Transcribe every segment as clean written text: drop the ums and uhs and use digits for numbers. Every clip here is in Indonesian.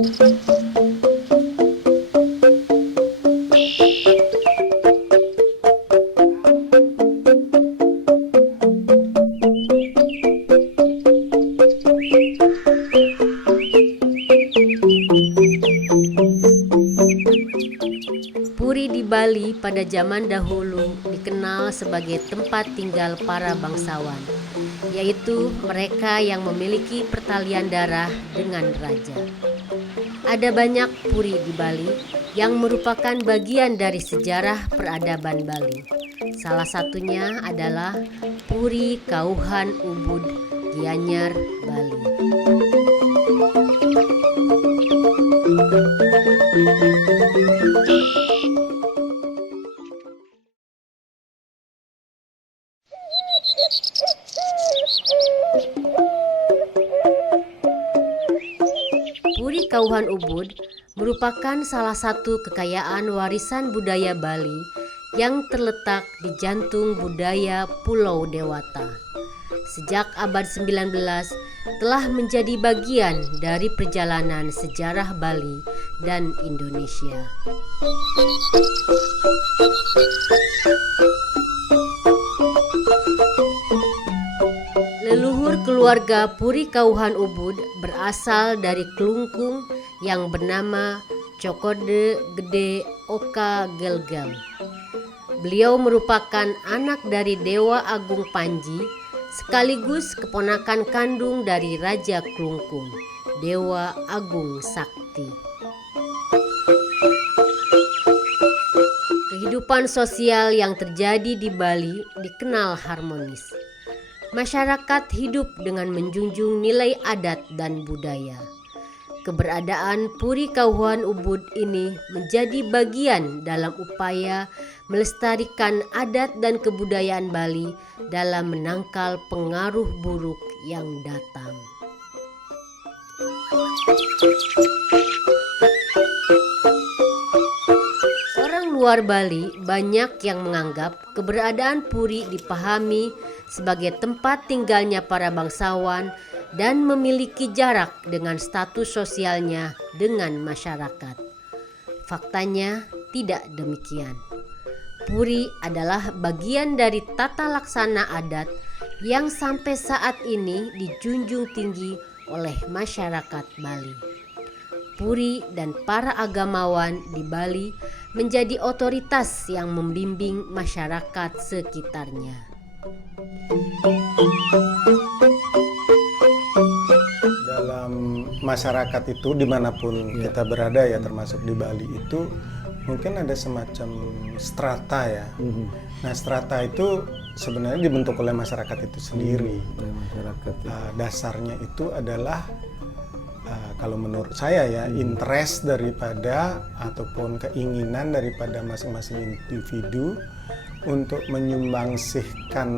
Puri di Bali pada zaman dahulu dikenal sebagai tempat tinggal para bangsawan, yaitu mereka yang memiliki pertalian darah dengan raja. Ada banyak puri di Bali yang merupakan bagian dari sejarah peradaban Bali. Salah satunya adalah Puri Kauhan Ubud, Gianyar, Bali. Puri Kauhan Ubud merupakan salah satu kekayaan warisan budaya Bali yang terletak di jantung budaya Pulau Dewata. Sejak abad 19 telah menjadi bagian dari perjalanan sejarah Bali dan Indonesia. Leluhur keluarga Puri Kauhan Ubud berasal dari Kelungkung yang bernama Cokode Gede Oka Gelgel. Beliau merupakan anak dari Dewa Agung Panji sekaligus keponakan kandung dari Raja Kelungkung, Dewa Agung Sakti. Kehidupan sosial yang terjadi di Bali dikenal harmonis. Masyarakat hidup dengan menjunjung nilai adat dan budaya. Keberadaan Puri Kauhan Ubud ini menjadi bagian dalam upaya melestarikan adat dan kebudayaan Bali dalam menangkal pengaruh buruk yang datang. Orang luar Bali banyak yang menganggap keberadaan Puri dipahami sebagai tempat tinggalnya para bangsawan dan memiliki jarak dengan status sosialnya dengan masyarakat. Faktanya tidak demikian. Puri adalah bagian dari tata laksana adat yang sampai saat ini dijunjung tinggi oleh masyarakat Bali. Puri dan para agamawan di Bali menjadi otoritas yang membimbing masyarakat sekitarnya. Dalam masyarakat itu dimanapun kita berada ya, termasuk di Bali itu mungkin ada semacam strata ya. Nah, strata itu sebenarnya dibentuk oleh masyarakat itu sendiri. Dasarnya itu adalah kalau menurut saya ya, interest daripada ataupun keinginan daripada masing-masing individu untuk menyumbangsihkan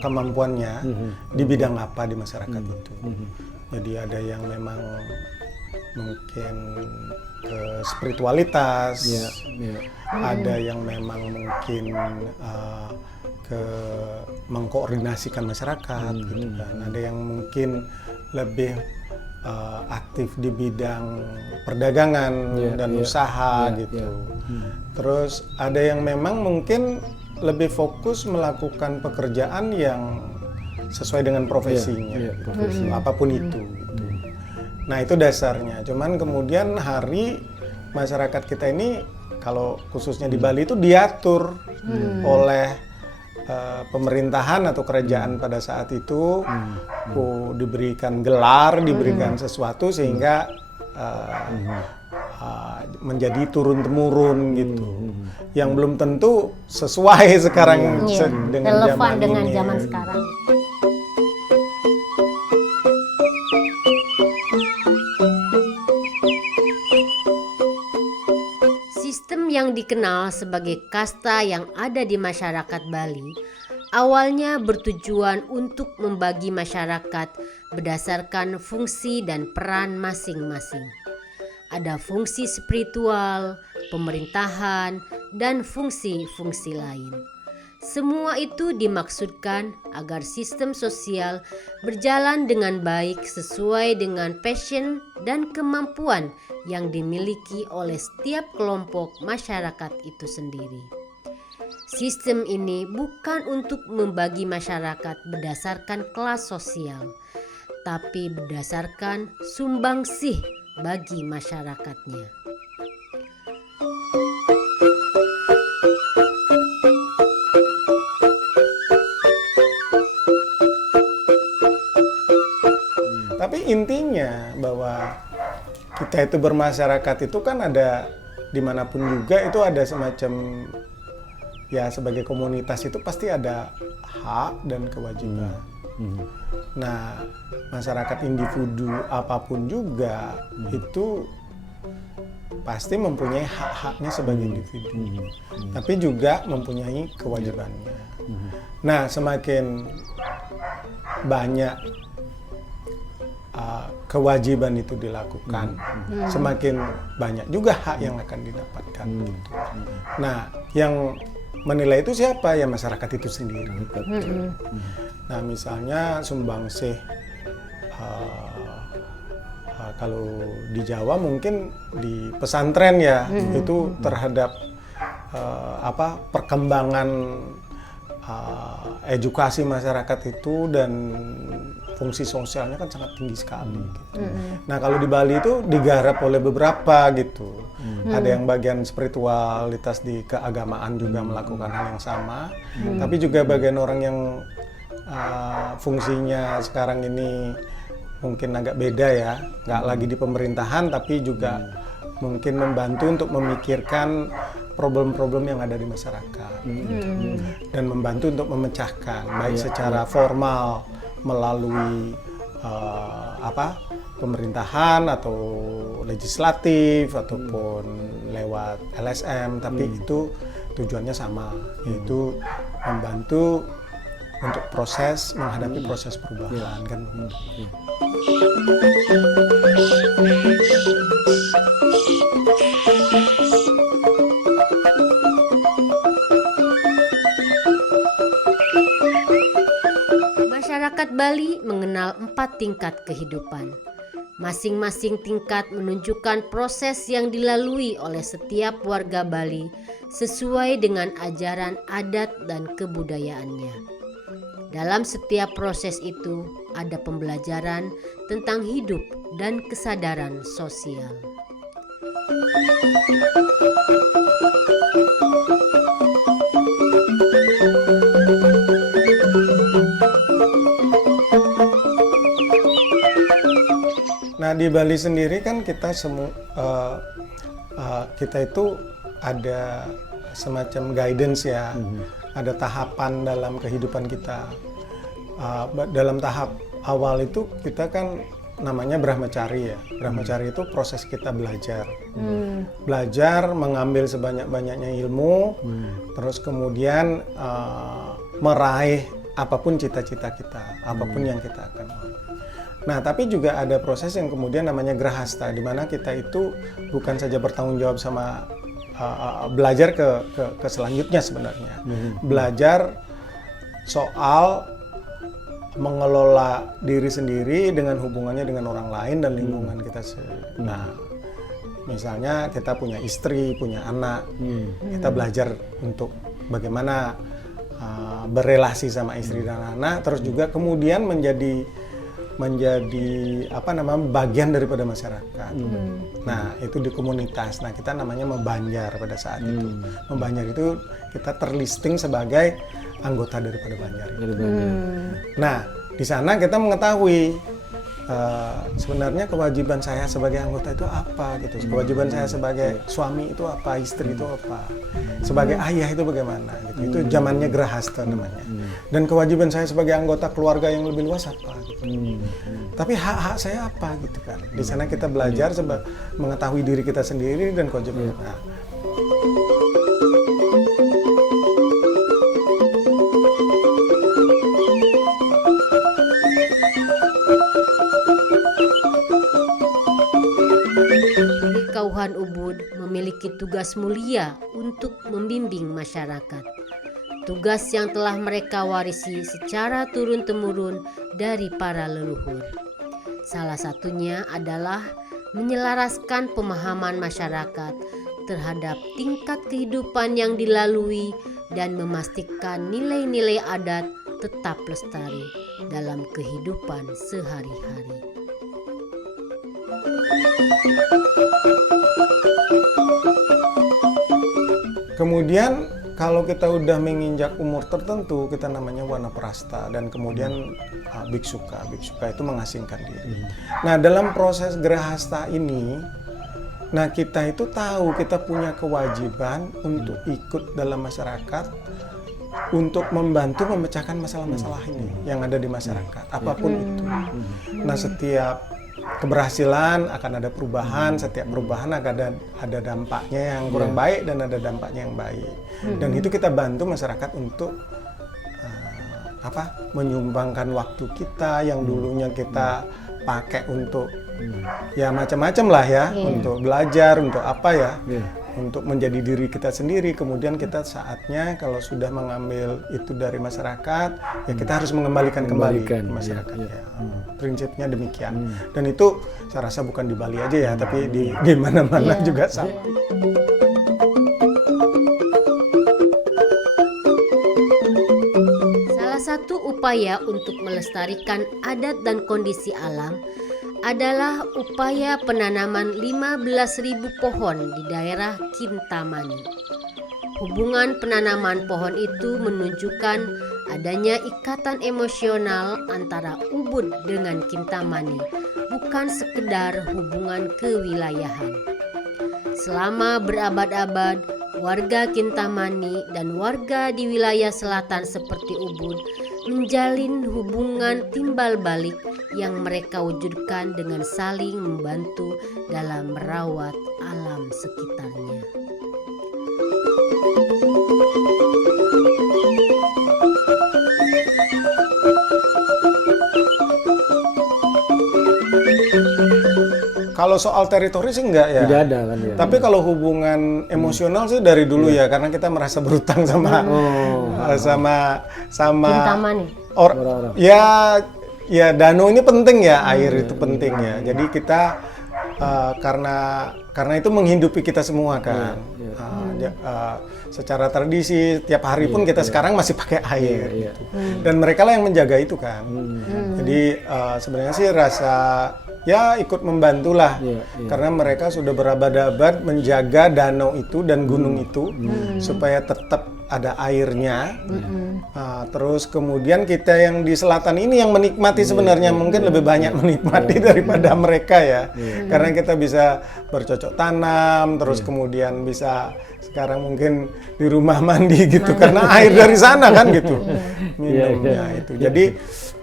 kemampuannya di bidang apa di masyarakat itu. Jadi ada yang memang mungkin ke spiritualitas, ada yang memang mungkin ke mengkoordinasikan masyarakat gitu kan. Ada yang mungkin lebih aktif di bidang perdagangan dan usaha gitu. Terus ada yang memang mungkin lebih fokus melakukan pekerjaan yang sesuai dengan profesinya, apapun itu. Nah, itu dasarnya. Cuman kemudian hari masyarakat kita ini, kalau khususnya di Bali itu diatur oleh pemerintahan atau kerajaan pada saat itu, diberikan gelar, diberikan sesuatu sehingga menjadi turun-temurun gitu, yang belum tentu sesuai sekarang dengan zaman ini. Zaman sekarang. Sistem yang dikenal sebagai kasta yang ada di masyarakat Bali awalnya bertujuan untuk membagi masyarakat berdasarkan fungsi dan peran masing-masing. Ada fungsi spiritual, pemerintahan, dan fungsi-fungsi lain. Semua itu dimaksudkan agar sistem sosial berjalan dengan baik sesuai dengan passion dan kemampuan yang dimiliki oleh setiap kelompok masyarakat itu sendiri. Sistem ini bukan untuk membagi masyarakat berdasarkan kelas sosial, tapi berdasarkan sumbangsih bagi masyarakatnya. Tapi intinya bahwa kita itu bermasyarakat itu kan ada dimanapun juga itu ada semacam ya sebagai komunitas itu pasti ada hak dan kewajiban. Nah, masyarakat individu apapun juga itu pasti mempunyai hak-haknya sebagai individu, tapi juga mempunyai kewajibannya. Nah, semakin banyak kewajiban itu dilakukan, semakin banyak juga hak yang akan didapatkan. Nah, yang menilai itu siapa? Ya masyarakat itu sendiri. Nah, misalnya sumbangsih kalau di Jawa mungkin di pesantren ya itu terhadap perkembangan edukasi masyarakat itu dan fungsi sosialnya kan sangat tinggi sekali. Gitu. Nah, kalau di Bali itu digarap oleh beberapa gitu. Ada yang bagian spiritualitas di keagamaan juga melakukan hal yang sama, tapi juga bagian orang yang fungsinya sekarang ini mungkin agak beda ya, nggak lagi di pemerintahan, tapi juga mungkin membantu untuk memikirkan problem-problem yang ada di masyarakat dan membantu untuk memecahkan, baik secara formal melalui pemerintahan atau legislatif ataupun lewat LSM, tapi itu tujuannya sama, yaitu membantu untuk menghadapi proses perubahan kan. Masyarakat Bali mengenal 4 tingkat kehidupan. Masing-masing tingkat menunjukkan proses yang dilalui oleh setiap warga Bali sesuai dengan ajaran adat dan kebudayaannya. Dalam setiap proses itu ada pembelajaran tentang hidup dan kesadaran sosial. Nah, di Bali sendiri kan kita kita itu ada semacam guidance ya, ada tahapan dalam kehidupan kita. Dalam tahap awal itu kita kan namanya Brahmacari ya. Brahmacari itu proses kita belajar, belajar mengambil sebanyak-banyaknya ilmu, terus kemudian meraih apapun cita-cita kita, apapun yang kita akan. Nah, tapi juga ada proses yang kemudian namanya Grahasta, di mana kita itu bukan saja bertanggung jawab sama belajar ke selanjutnya sebenarnya. Belajar soal mengelola diri sendiri dengan hubungannya dengan orang lain dan lingkungan kita. Nah, misalnya kita punya istri, punya anak, kita belajar untuk bagaimana berelasi sama istri dan anak, terus juga kemudian menjadi bagian daripada masyarakat. Nah, itu di komunitas. Nah, kita namanya membanjar pada saat itu. Membanjar itu kita terlisting sebagai anggota daripada banjar. Nah, di sana kita mengetahui sebenarnya kewajiban saya sebagai anggota itu apa gitu. Kewajiban saya sebagai suami itu apa, istri itu apa, sebagai ayah itu bagaimana gitu. Itu zamannya Grahasta namanya. Dan kewajiban saya sebagai anggota keluarga yang lebih luas apa gitu. Tapi hak-hak saya apa gitu kan. Di sana kita belajar mengetahui diri kita sendiri dan kewajiban. Nah, Kauhan Ubud memiliki tugas mulia untuk membimbing masyarakat. tugas yang telah mereka warisi secara turun-temurun dari para leluhur. Salah satunya adalah menyelaraskan pemahaman masyarakat terhadap tingkat kehidupan yang dilalui dan memastikan nilai-nilai adat tetap lestari dalam kehidupan sehari-hari. Kemudian kalau kita udah menginjak umur tertentu, kita namanya wanaprasta, dan kemudian biksuka. Biksuka itu mengasingkan diri. Nah, dalam proses grahasta ini, nah kita itu tahu kita punya kewajiban untuk ikut dalam masyarakat, untuk membantu memecahkan masalah-masalah ini yang ada di masyarakat, apapun itu. Nah, setiap keberhasilan akan ada perubahan, setiap perubahan akan ada dampaknya yang kurang baik dan ada dampaknya yang baik. Dan itu kita bantu masyarakat untuk menyumbangkan waktu kita yang dulunya kita pakai untuk ya macam-macam lah ya, untuk belajar, untuk apa ya, untuk menjadi diri kita sendiri. Kemudian kita saatnya kalau sudah mengambil itu dari masyarakat, ya kita harus mengembalikan kembali ke masyarakat. Ya. Prinsipnya demikian. Dan itu saya rasa bukan di Bali aja ya, tapi di mana-mana juga sama. Salah satu upaya untuk melestarikan adat dan kondisi alam adalah upaya penanaman 15.000 pohon di daerah Kintamani. Hubungan penanaman pohon itu menunjukkan adanya ikatan emosional antara Ubud dengan Kintamani, bukan sekedar hubungan kewilayahan. Selama berabad-abad, warga Kintamani dan warga di wilayah selatan seperti Ubud menjalin hubungan timbal balik yang mereka wujudkan dengan saling membantu dalam merawat alam sekitarnya. Kalau soal teritori sih enggak ya. Tidak ada kan ya. Tapi kalau hubungan emosional sih dari dulu ya, karena kita merasa berutang sama Kintamani. orang. Ya danau ini penting ya, air itu penting ya. Jadi kita karena itu menghidupi kita semua kan. Secara tradisi tiap hari pun kita sekarang masih pakai air gitu. Dan mereka lah yang menjaga itu kan. Jadi sebenarnya sih rasa ya ikut membantulah karena mereka sudah berabad-abad menjaga danau itu dan gunung itu supaya tetap ada airnya. Terus kemudian kita yang di selatan ini yang menikmati sebenarnya mungkin lebih banyak menikmati daripada mereka ya. Karena kita bisa bercocok tanam, terus kemudian bisa sekarang mungkin di rumah mandi gitu karena air dari sana kan gitu minumnya itu. Jadi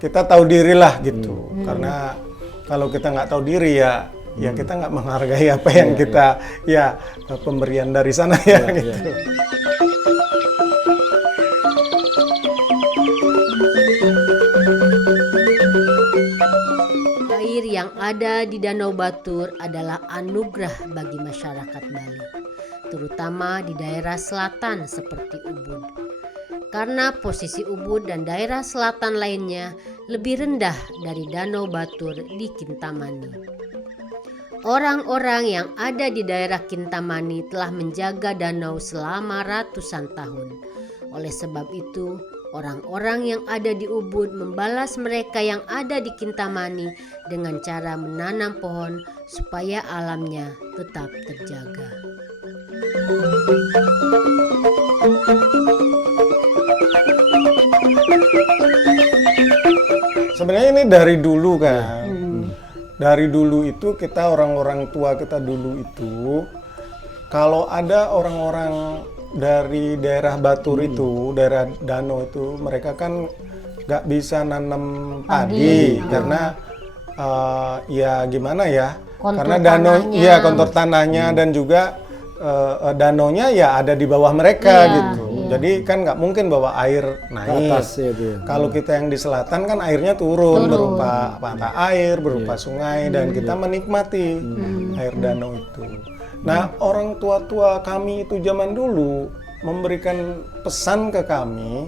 kita tahu dirilah gitu. Karena kalau kita nggak tahu diri ya kita nggak menghargai apa yang kita pemberian dari sana gitu. Air yang ada di Danau Batur adalah anugerah bagi masyarakat Bali, terutama di daerah selatan seperti Ubud. Karena posisi Ubud dan daerah selatan lainnya lebih rendah dari Danau Batur di Kintamani. Orang-orang yang ada di daerah Kintamani telah menjaga danau selama ratusan tahun. Oleh sebab itu, orang-orang yang ada di Ubud membalas mereka yang ada di Kintamani dengan cara menanam pohon supaya alamnya tetap terjaga. Sebenarnya ini dari dulu kan. Dari dulu itu kita orang-orang tua kita dulu itu kalau ada orang-orang dari daerah Batur itu, daerah danau itu, mereka kan nggak bisa nanam padi karena ya gimana ya? Karena danau kontur tanahnya dan juga danaunya ya ada di bawah mereka gitu. Jadi kan nggak mungkin bawa air naik. Atas, Kalau kita yang di selatan kan airnya turun berupa mata air, berupa sungai dan kita menikmati air danau itu. Nah orang tua-tua kami itu zaman dulu memberikan pesan ke kami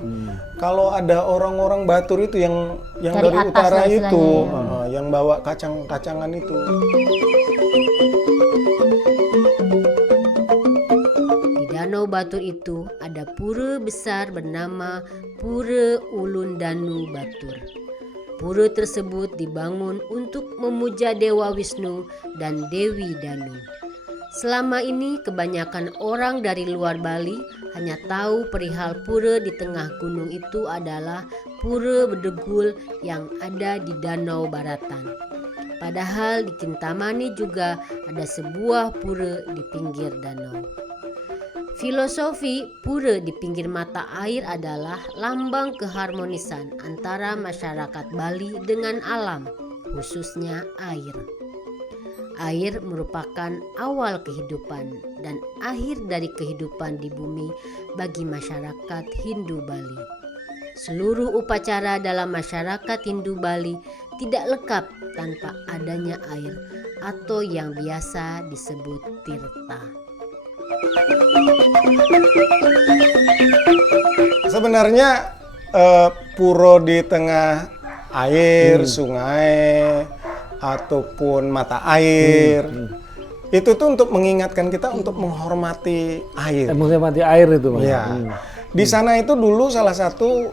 kalau ada orang-orang Batur itu yang Dari dari atas utara lah itu, istilahnya, yang bawa kacang-kacangan itu. Di Danau Batur itu ada pura besar bernama Pura Ulun Danu Batur. Pura tersebut dibangun untuk memuja Dewa Wisnu dan Dewi Danu. Selama ini kebanyakan orang dari luar Bali hanya tahu perihal pura di tengah gunung itu adalah Pura Bedegul yang ada di Danau Baratan. Padahal di Kintamani juga ada sebuah pura di pinggir danau. Filosofi pura di pinggir mata air adalah lambang keharmonisan antara masyarakat Bali dengan alam, khususnya air. Air merupakan awal kehidupan dan akhir dari kehidupan di bumi bagi masyarakat Hindu Bali. Seluruh upacara dalam masyarakat Hindu Bali tidak lengkap tanpa adanya air atau yang biasa disebut tirta. Sebenarnya pura di tengah air, sungai, ataupun mata air, itu tuh untuk mengingatkan kita untuk menghormati air. Menghormati air itu, Mas. Ya. Di sana itu dulu salah satu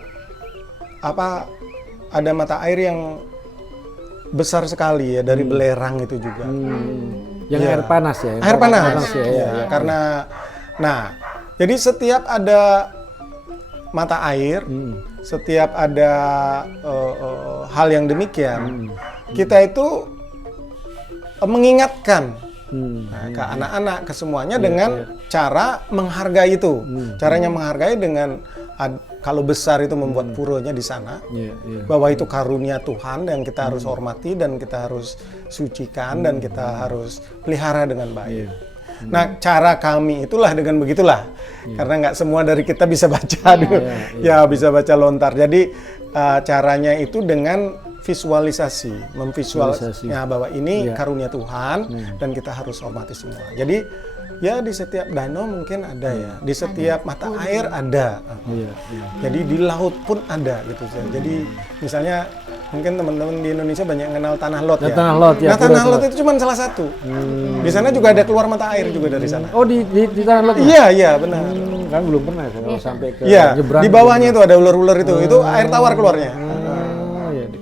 ada mata air yang besar sekali ya, dari belerang itu juga. Yang Ya. air panas ya. Air panas. ya. Ya, karena jadi setiap ada mata air, setiap ada hal yang demikian, kita itu mengingatkan ke anak-anak, ke semuanya dengan cara menghargai itu. Caranya menghargai dengan kalau besar itu membuat puranya di sana, bahwa itu karunia Tuhan yang kita harus hormati dan kita harus sucikan dan kita harus pelihara dengan baik. Nah, cara kami itulah dengan begitulah, karena nggak semua dari kita bisa baca dulu, ya bisa baca lontar. Jadi caranya itu dengan visualisasi, memvisualisasinya bahwa ini karunia Tuhan dan kita harus hormati semua. Jadi ya di setiap danau mungkin ada ya, di setiap mata air ada. Jadi di laut pun ada gitu. Jadi misalnya mungkin teman-teman di Indonesia banyak yang kenal Tanah Lot ya. Tanah Lot ya. Nah, Tanah Lot itu cuma salah satu. Di sana juga ada keluar mata air juga dari sana. Oh, di Tanah Lot. Iya, benar. Kan belum pernah kalau sampai ke Iya, nyebrang di bawahnya itu ada ular-ular itu air tawar keluarnya.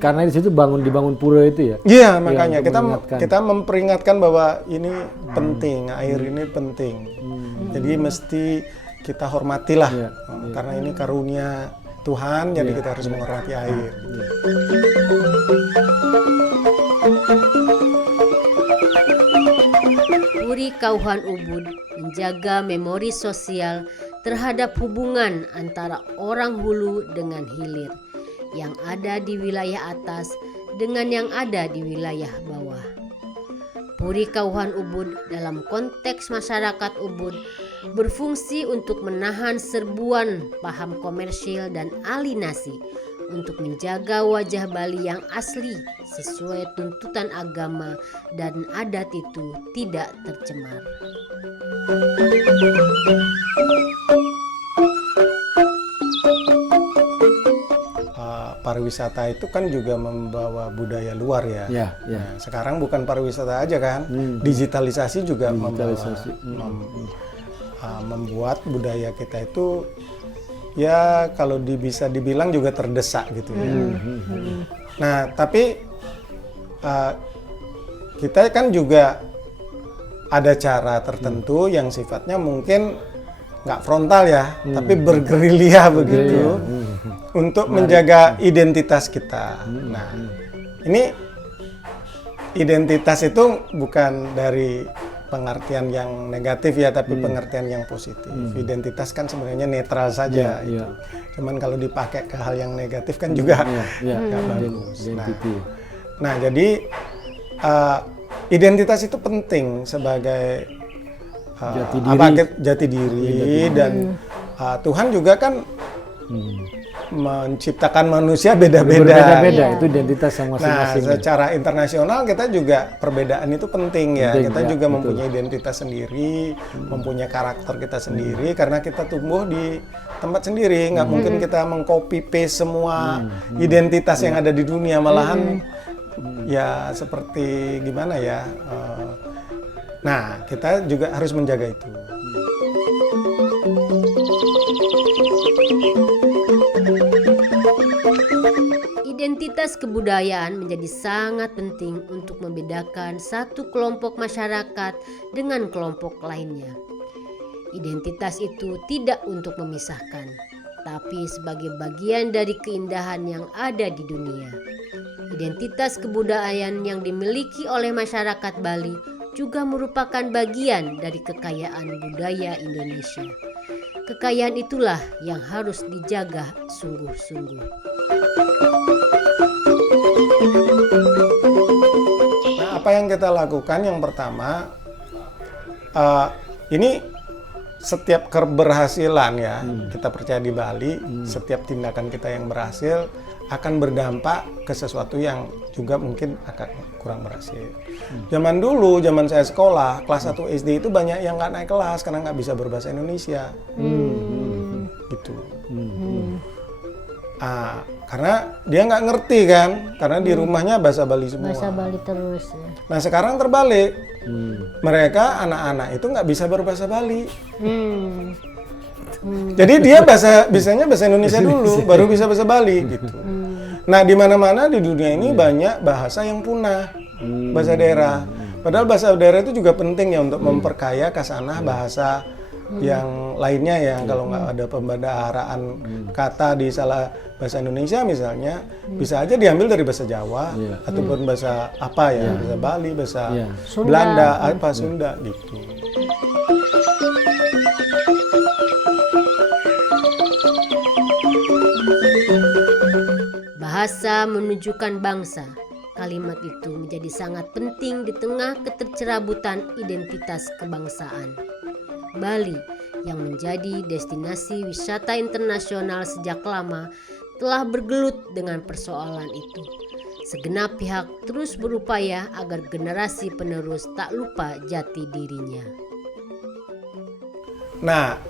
Karena di situ dibangun pura itu ya. Iya, makanya untuk mengingatkan. kita memperingatkan bahwa ini penting, air ini penting. Jadi mesti kita hormatilah, karena ini karunia Tuhan, jadi kita harus menghormati air. Puri Kauhan Ubud menjaga memori sosial terhadap hubungan antara orang hulu dengan hilir, yang ada di wilayah atas dengan yang ada di wilayah bawah. Puri Kauhan Ubud dalam konteks masyarakat Ubud berfungsi untuk menahan serbuan paham komersil dan alienasi, untuk menjaga wajah Bali yang asli sesuai tuntutan agama dan adat itu tidak tercemar. Pariwisata itu kan juga membawa budaya luar ya. Ya. Nah, sekarang bukan pariwisata aja kan, digitalisasi juga membuat budaya kita itu ya kalau bisa dibilang juga terdesak gitu ya. Nah, tapi kita kan juga ada cara tertentu yang sifatnya mungkin nggak frontal ya, tapi bergerilya begitu untuk menjaga identitas kita. Nah, ini identitas itu bukan dari pengertian yang negatif ya, tapi pengertian yang positif. Identitas kan sebenarnya netral saja. Cuman kalau dipakai ke hal yang negatif kan juga nggak bagus. Nah, jadi identitas itu penting sebagai jati diri dan Tuhan juga kan menciptakan manusia beda-beda. Berbeda-beda, itu identitas yang Nah, masing-masing. secara internasional kita juga perbedaan itu penting ya. Penting, Kita ya, juga betul. mempunyai identitas sendiri, mempunyai karakter kita sendiri karena kita tumbuh di tempat sendiri. Nggak mungkin kita mengcopy paste semua identitas yang ada di dunia. Malahan ya seperti gimana ya. Nah, kita juga harus menjaga itu. Identitas kebudayaan menjadi sangat penting untuk membedakan satu kelompok masyarakat dengan kelompok lainnya. Identitas itu tidak untuk memisahkan, tapi sebagai bagian dari keindahan yang ada di dunia. Identitas kebudayaan yang dimiliki oleh masyarakat Bali juga merupakan bagian dari kekayaan budaya Indonesia. Kekayaan itulah yang harus dijaga sungguh-sungguh. Nah, apa yang kita lakukan yang pertama, ini setiap keberhasilan ya, kita percaya di Bali, setiap tindakan kita yang berhasil akan berdampak ke sesuatu yang juga mungkin akan kurang berhasil. Zaman dulu, zaman saya sekolah, kelas 1 SD itu banyak yang nggak naik kelas karena nggak bisa berbahasa Indonesia. Gitu. Karena dia nggak ngerti kan, karena di rumahnya bahasa Bali semua. Bahasa Bali terus ya. Nah sekarang terbalik, mereka anak-anak itu nggak bisa berbahasa Bali. Jadi dia bisanya bahasa Indonesia dulu, baru bisa bahasa Bali gitu. Nah di mana-mana di dunia ini banyak bahasa yang punah, bahasa daerah. Padahal bahasa daerah itu juga penting ya untuk memperkaya khasanah bahasa yang lainnya ya. Kalau nggak ada pembendaharaan kata di salah bahasa Indonesia misalnya, bisa aja diambil dari bahasa Jawa ataupun bahasa apa ya, bahasa Bali, bahasa Belanda, apa Sunda gitu. Bahasa menunjukkan bangsa. Kalimat itu menjadi sangat penting di tengah ketercerabutan identitas kebangsaan. Bali yang menjadi destinasi wisata internasional sejak lama telah bergelut dengan persoalan itu. Segenap pihak terus berupaya agar generasi penerus tak lupa jati dirinya. Nah,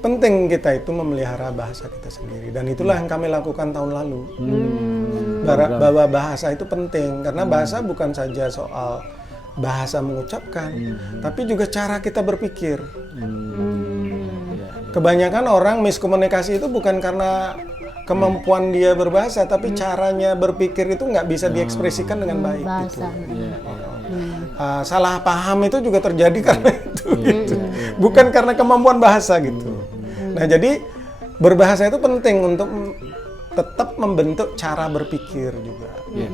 penting kita itu memelihara bahasa kita sendiri dan itulah yang kami lakukan tahun lalu. Bahwa bahasa itu penting karena bahasa bukan saja soal bahasa mengucapkan, tapi juga cara kita berpikir. Kebanyakan orang miskomunikasi itu bukan karena kemampuan dia berbahasa, tapi caranya berpikir itu nggak bisa diekspresikan dengan baik. Gitu. Salah paham itu juga terjadi karena itu, gitu. Bukan karena kemampuan bahasa gitu. Nah jadi berbahasa itu penting untuk tetap membentuk cara berpikir juga. Ya.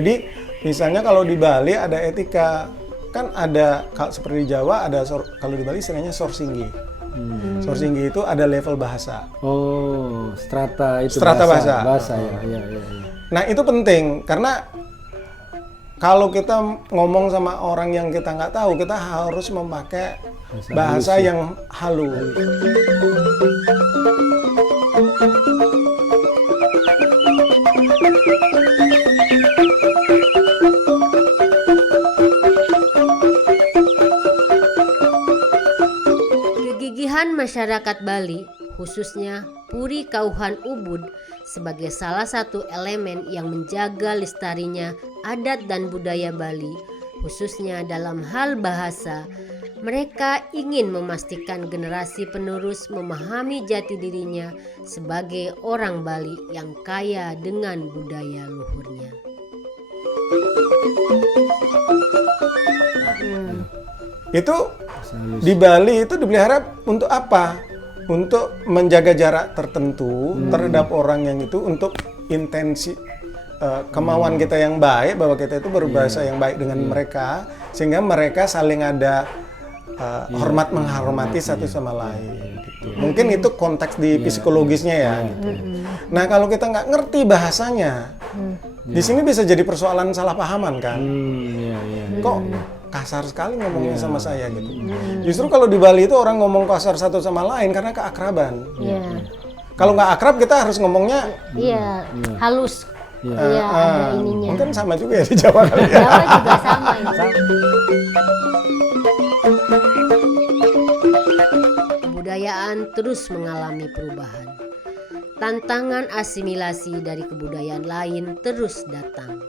Jadi misalnya kalau di Bali ada etika, kan ada seperti di Jawa ada kalau di Bali istilahnya sorsinggi. Sorsinggi itu ada level bahasa. Oh, strata itu. Strata bahasa. Bahasa ya. Nah itu penting karena kalau kita ngomong sama orang yang kita nggak tahu, kita harus memakai bahasa yang halus. Kegigihan masyarakat Bali, khususnya Puri Kauhan Ubud, sebagai salah satu elemen yang menjaga lestarinya adat dan budaya Bali, khususnya dalam hal bahasa. Mereka ingin memastikan generasi penerus memahami jati dirinya sebagai orang Bali yang kaya dengan budaya luhurnya. Itu di Bali itu dipelihara untuk apa? Untuk menjaga jarak tertentu terhadap orang yang itu, untuk intensi kemauan kita yang baik, bahwa kita itu berbahasa yang baik dengan mereka, sehingga mereka saling ada hormat menghormati satu sama lain. Gitu. Mungkin itu konteks di psikologisnya ya. Gitu. Nah kalau kita nggak ngerti bahasanya, di sini bisa jadi persoalan salah pahaman kan? Kok kasar sekali ngomongnya sama saya gitu. Justru kalau di Bali itu orang ngomong kasar satu sama lain karena keakraban. Kalau nggak akrab kita harus ngomongnya Iya, halus. Iya. Iya, ada ininya. mungkin sama juga ya di Jawa kali ya. Jawa juga sama ya. Kebudayaan terus mengalami perubahan. Tantangan asimilasi dari kebudayaan lain terus datang.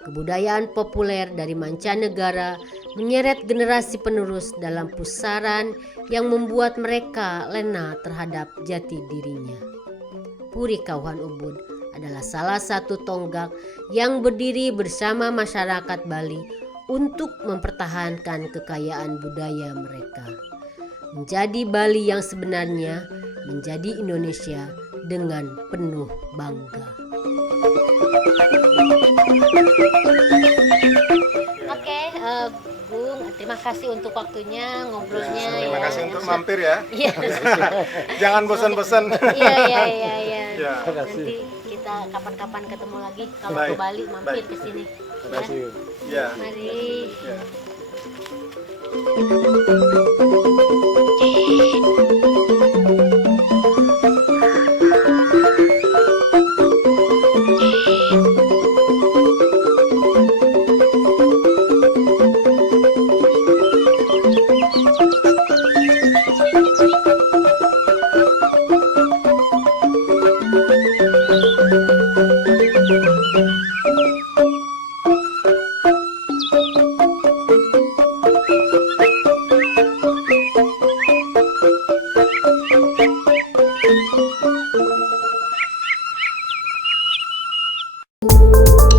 Kebudayaan populer dari mancanegara menyeret generasi penerus dalam pusaran yang membuat mereka lena terhadap jati dirinya. Puri Kauhan Ubud adalah salah satu tonggak yang berdiri bersama masyarakat Bali untuk mempertahankan kekayaan budaya mereka. Menjadi Bali yang sebenarnya, menjadi Indonesia dengan penuh bangga. Oke, Bung, terima kasih untuk waktunya, ngobrolnya. Terima ya. kasih untuk mampir ya. Iya. Jangan bosan-bosan. Iya. Ya. Nanti kita kapan-kapan ketemu lagi kalau Baik, ke Bali mampir baik. ke sini. Terima kasih. Ya. Mari. Ya. Thank you.